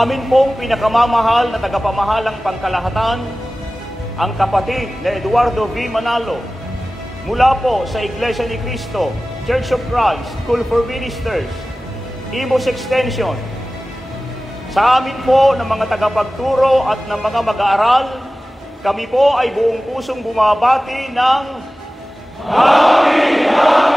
Sa amin pong pinakamamahal na tagapamahalang pangkalahatan, ang kapatid na Eduardo V. Manalo, mula po sa Iglesia ni Cristo, Church of Christ, School for Ministers, Imos Extension. Sa amin po ng mga tagapagturo at ng mga mag-aaral, kami po ay buong pusong bumabati ng Happy